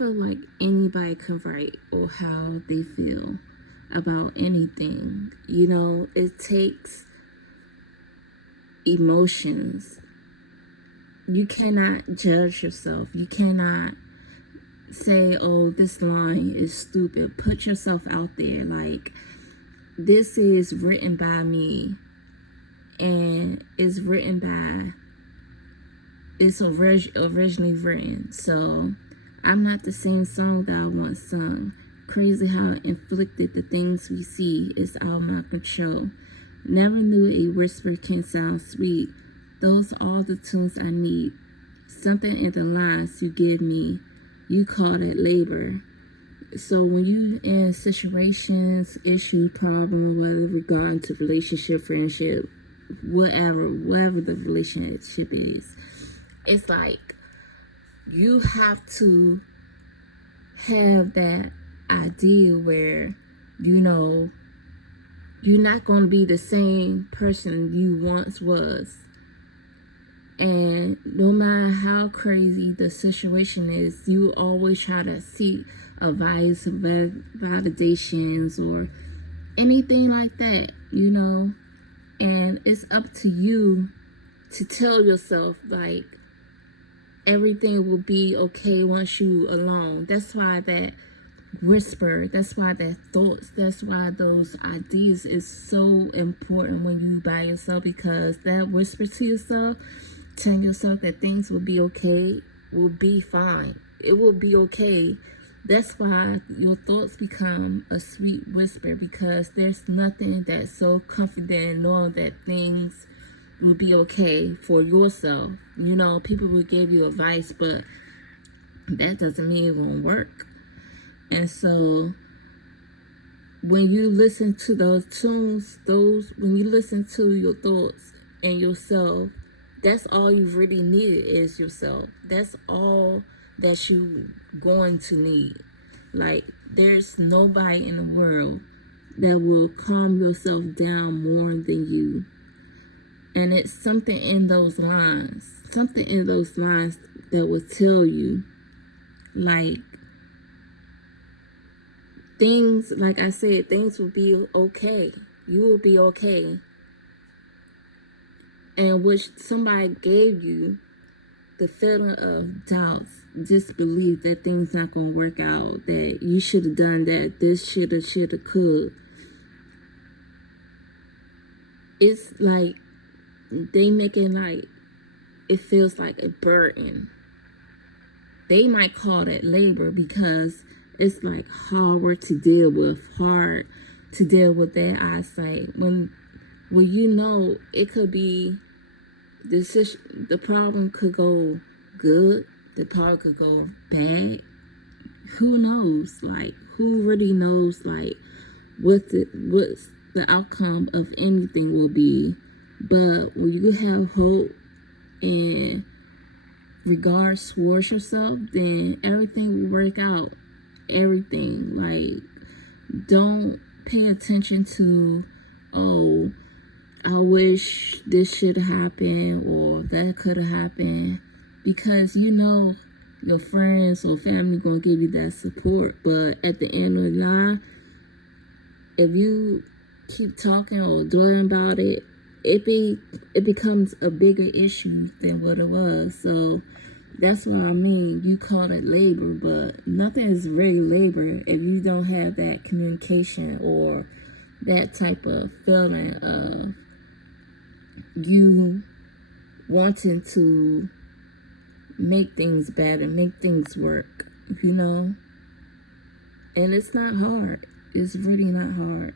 feel like anybody can write or how they feel about anything. You know, it takes emotions. You cannot judge yourself. You cannot say, oh, this line is stupid. Put yourself out there. Like, this is written by me, and it's written by, it's originally written. So I'm not the same song that I once sung. Crazy how inflicted the things we see is out of my control. Never knew a whisper can sound sweet. Those are all the tunes I need. Something in the lines you give me, you call it labor. So when you in situations, issue, problem, whether regarding to relationship, friendship, whatever the relationship is, it's like you have to have that idea where, you know, you're not going to be the same person you once was. And no matter how crazy the situation is, you always try to seek advice, validations, or anything like that, you know. And it's up to you to tell yourself, like, everything will be okay once you alone. That's why that whisper, that's why that thoughts, that's why those ideas is so important when you by yourself, because that whisper to yourself, telling yourself that things will be okay, will be fine, it will be okay. That's why your thoughts become a sweet whisper, because there's nothing that's so confident knowing that things will be okay for yourself. You know, people will give you advice, but that doesn't mean it won't work. And so when you listen to those tunes, when you listen to your thoughts and yourself, that's all you really need is yourself. That's all that you going to need. Like, there's nobody in the world that will calm yourself down more than you. And it's something in those lines that will tell you, like, things, like I said, things will be okay. You will be okay. And which somebody gave you the feeling of doubts, disbelief that things not gonna work out, that you should have done that, this shoulda, could. It's like they make it like it feels like a burden. They might call that labor because it's like hard work to deal with, hard to deal with that eyesight. When you know it could be the problem could go good, the problem could go bad. Who knows? Like, who really knows, like, what's the outcome of anything will be? But when you have hope and regards towards yourself, then everything will work out. Everything. Like, don't pay attention to, oh, I wish this should have happened or that could have happened, because you know your friends or family gonna give you that support. But at the end of the line, if you keep talking or dwelling about it, it becomes a bigger issue than what it was. So that's what I mean. You call it labor, but nothing is really labor if you don't have that communication or that type of feeling of you wanting to make things better, make things work, you know? And it's not hard. It's really not hard.